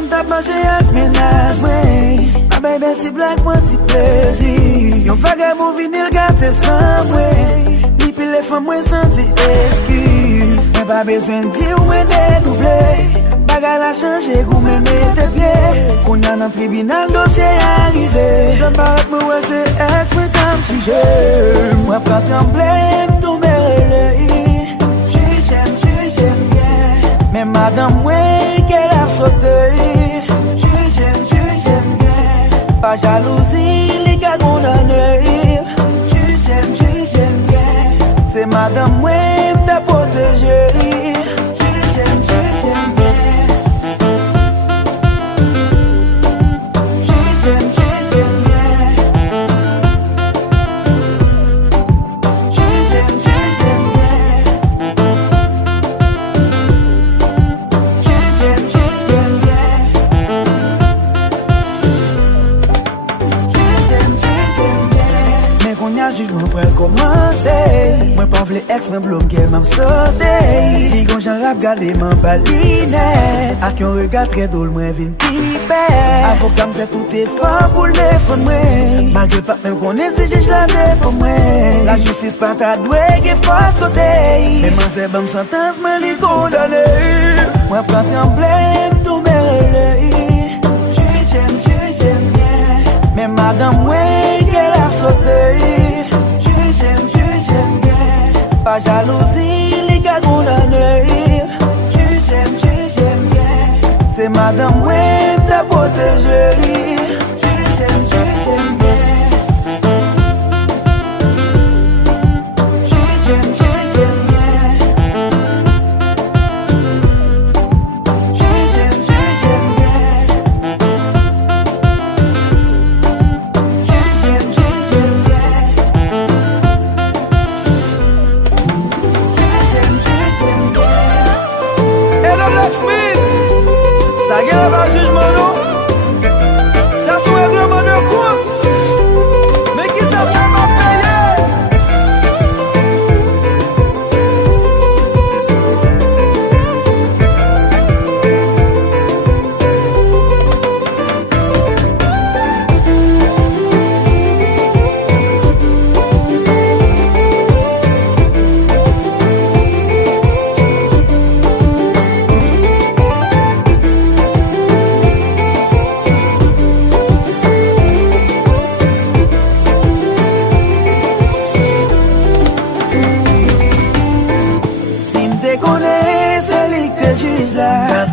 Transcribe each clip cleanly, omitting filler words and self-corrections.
Pendant m'tap manje ak menaj mwen, ma bay bel ti blak mwen ti plezi. Yon fage mou vinil gate san mwen, li pi le fam mwen santi eskuse. Mwen pa bezwen di ou mwen dedouble, bagay la chanje kou mwen mette pie. Konya nan tribunal dosye arrive, dan parat mwen wè se ex mwen kam suje. Mwen pran tremble m'tombe relei, j'aime bien. Mais madame ouais qu'elle a sauté, j'aime bien. Pas jalousie, les gars condamnés, j'aime bien. C'est madame ouais m't'a protégé, j'aime bien. Jugement pour commencer. Moi pas vle ex même blom qu'elle m'a sauté. Li gon jan rap gade m'en balinette. Ak yon regard très drôle moi vin pipet. Avocat me fait tout effort pour le défendre moi. Malgré pas même connaît si juge la défend moi. La justice pas ta doué qui force côté. Mais man c'est bam sentence moi li condamné. Moi pas trembler m'tombe relais. J'aime bien. Mais madame ouais qu'elle a sauté. J'aime bien. Pas jalousie, les gars condamnés. J'aime bien. C'est madame ouais m't'a protégé. J'aime bien. J'aime bien. Ça gueule pas jugement non. Ça sous règlement de compte. Mais qui ça fait m'a payer?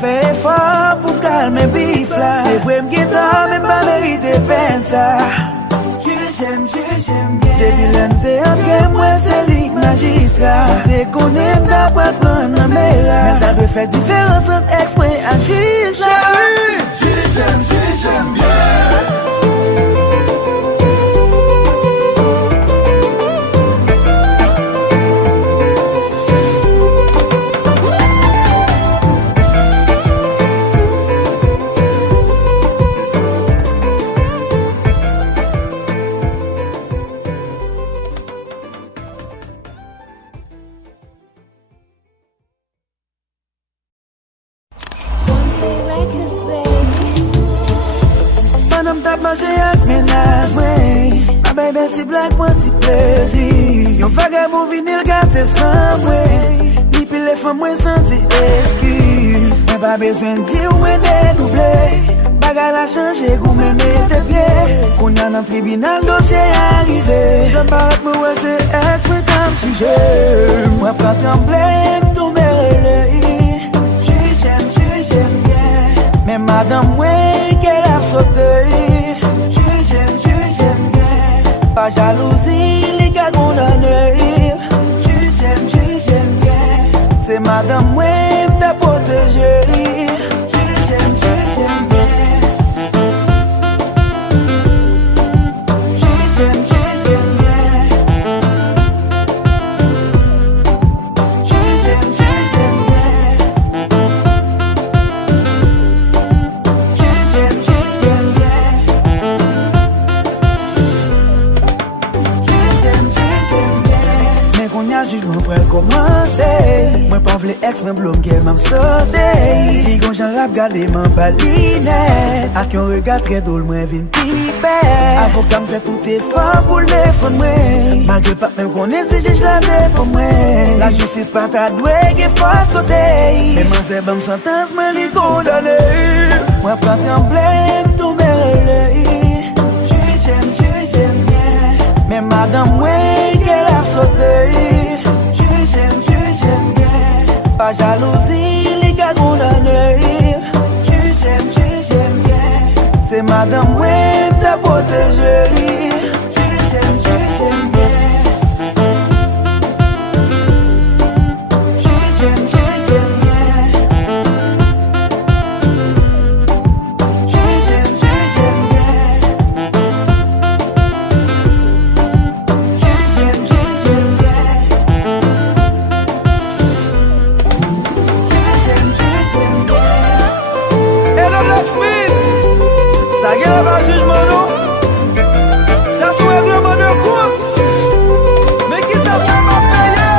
Fait fort pour calmer bif là. C'est vrai m'guetta même pas mérité peine ça. J'aime bien. Depuis l'année entre moi c'est ligue magistrat. T'es connais d'après prendre la mer. Mais t'as de faire différence entre exprès et juge là. J'aime bien. Pendant m'tap manje ak menaj mwen, ma bay bel ti blak mwen ti plezi. Yon fage mou vinil gate san mwen, li pi le fam mwen santi eskuse. Mwen pa bezwen di ou mwen dedouble, bagay la chanje kou mwen mette pie. Konya nan tribunal dosye arrive, dan parat mwen wè se ex mwen kam suje. Mwen pran tremble m'tombe relei. J'aime bien. Mais madame ouais qu'elle a sauté. J'aime bien. Pas jalousie, les gars condamnés. J'aime bien. C'est madame ouais m't'a protégé. J'aime bien. Jugement pour commencer. Moi pas vle ex men blom qu'elle m'a sauté. Li gon jan rap gade man balinette. Ak yon regard très drôle moi vin pipet. Avocat me fait tout effort pour le fond moi. Malgré pas même connaît si j'ai la défend moi. La justice pas ta doué qui force côté. Mais man c'est bon sentence moi li condamné. Moi pas trembler tomber relais. J'aime bien. Mais madame ouais qu'elle a sauté. J'aime bien. Pas jalousie les gars condamnés. J'aime bien. C'est madame ouais t'a protégé. J'aime bien. Ça gueule pas jugement non. Ça sous règlement de compte. Mais qui ça fait m'a payer?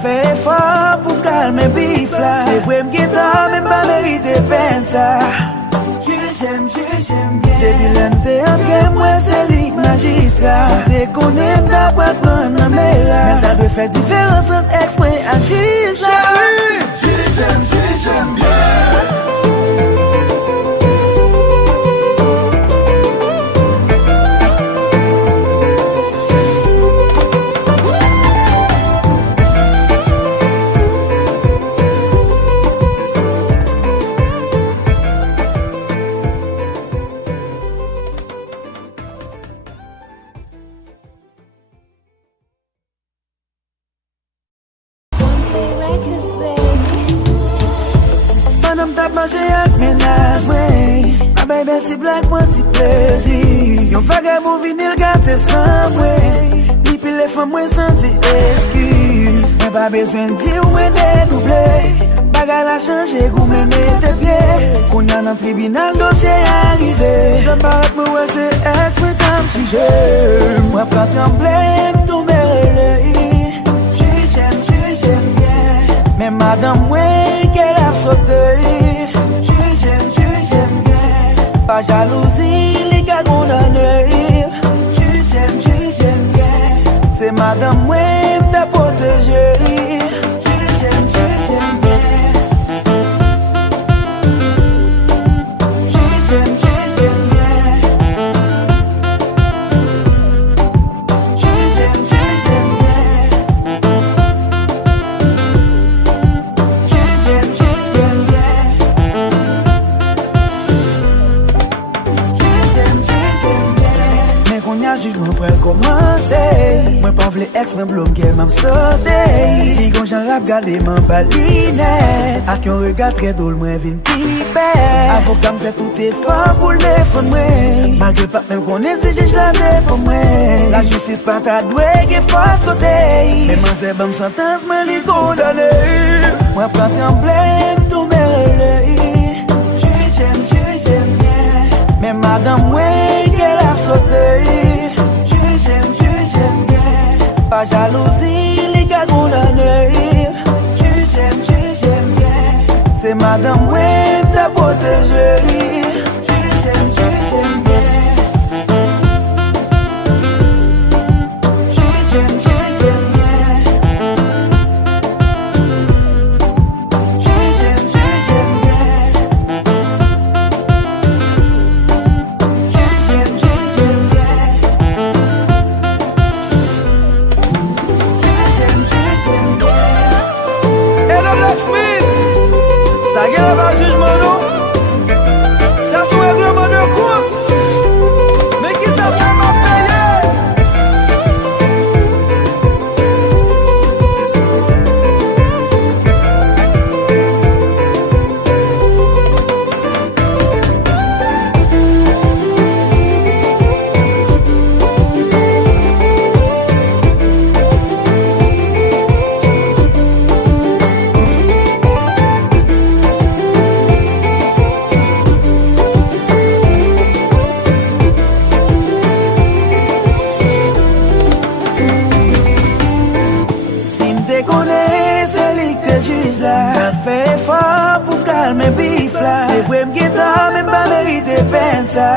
Fait fort pour calmer bif là. C'est vrai m'guetta même pas mérité peine ça. J'aime bien. Depuis l'année entre moi c'est lik magistrat. T'es connais t'as pas prendre la mère. Mais t'as de faire différence entre exprès et juge là. J'aime bien. Manger ak ménage, oui. Ma baby ti black, moi ti plaisir. Yon fagay mou vinil gâte sans, oui. Ni pile les femmes, moi senti excuse. Mwen pas besoin de dire ou mwen dédoubler. Bagay la changé, goût mwen mette pied. Koun yan nan tribunal, dossier arrivé. Don parat mwen wè se ex, mwen tam sujet. Mwen pas tremblé, m'tombe relais. J'aime bien. Mais madame, ouais, qu'elle a sauté. Pas jalousie, les gars condamnés. J'aime bien. C'est madame, ouais, t'a protégé. J'aime bien. Jugement prêt commencer. Moi pas vle ex men blom qu'elle m'a sauté. Li gon jan rap gade man balinette. Ak yon regard très drôle moi vin pipet. Avocat me fait tout effort pour le fond moi. Malgré pas même connaît si j'ai la défend moi. La justice pas ta doué qui force côté. Mais man c'est bon sentence moi li condamné. Moi pas trembler tomber relais. J'aime bien. Mais madame ouais qu'elle a sauté. J'aime bien. Pas jalousie, les gars condamnés. J'aime bien. C'est madame, ouais, t'a protégé. J'aime bien. Fè fort pou kalme bif la. Se vwe mgeta, men pa merite pen sa.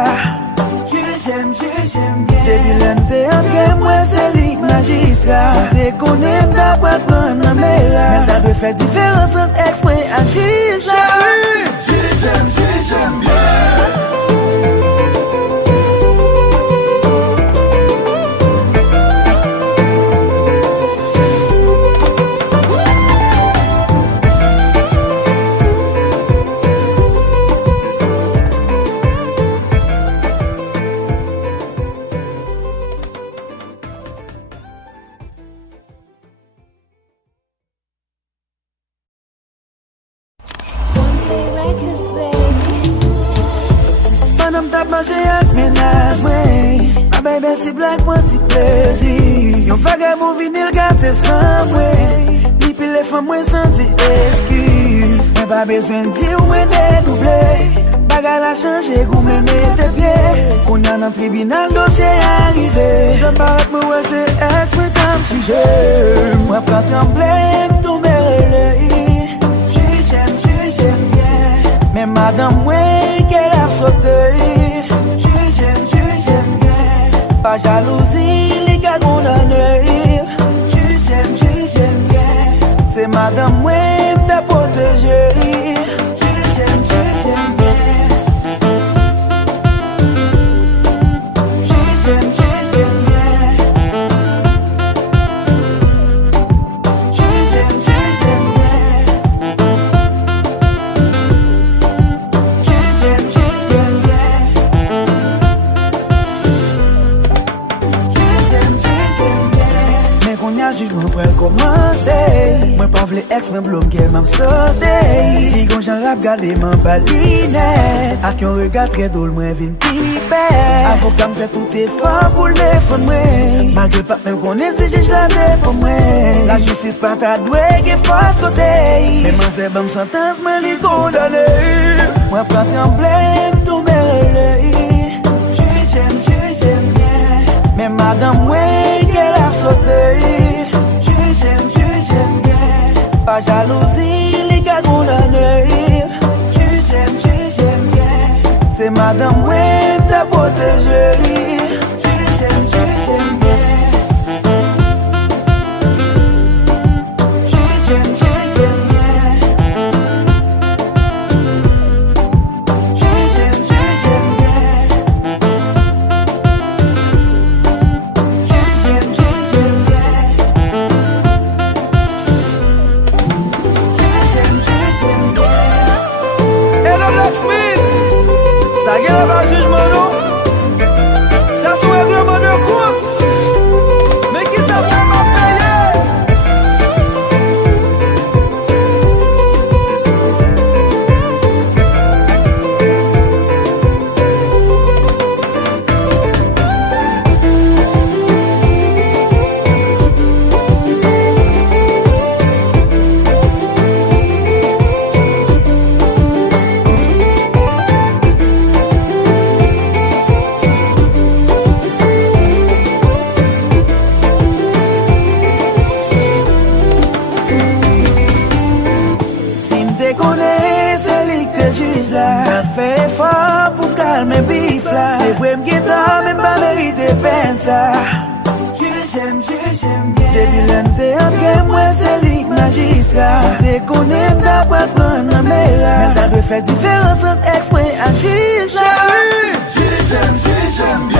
J'aime bien. Depi lente entre mwen se lik magistra. Te konen ta pral pran nan mera. Men ta dwe fè diferans ant ex mwen ak jiz la. J'aime bien. Panam tap manje ak menaj mwen. Ma baby ti black mwen ti plezi. Yon fage mou vinil gate san mwen. Li pile fam mwen santi excuse. Mwen pa bezwen di ou mwen denouble. Bagay la chanje kou mwen mette pie. Koun yan nan tribunal dosye arrive. Don parat mwen wè se ex mwen tam suje. Mwen pa tremble m'tombe relay. J'aime bien. Men madame mwen kel ap sote. J'aime bien. Pa jalousie li ka kondane. J'aime bien. Se madame mwen m'ta protege. J'aime bien. J'aime bien. Jujman pral komanse. Mwen pa vle ex mwen blom ke mam sote. Li gon jan rap gade man balinet. Ak yon regard tre dol mwen vin pipet. Avokat m fè tout effort pou l'defon mwen. Malgré pat mwen konen si jij la defon mwen. La justice pa ta dwe ge fos kote. Men man se bam sentence mwen li kondane. Mwen pa tremble m'tombe relay. J'aime bien. Men madame mwen kel ap sote. J'aime bien. Pa jalousie li ka kondane. J'aime bien. Se madame mwen m'ta protege. J'aime bien. J'aime bien. Sa gen la pa jujman nou. Sa sou règlement de compte. Mais qui sa fè m'a payé. Fè fort pou kalme bif la. Se vwe mgeta, men pa merite pen sa. J'aime bien. Depi lente entre mwen se lik magistra. Te konen ta pral pran nan mera. Men ta dwe fè diferans ant ex mwen ak jiz la. J'aime bien.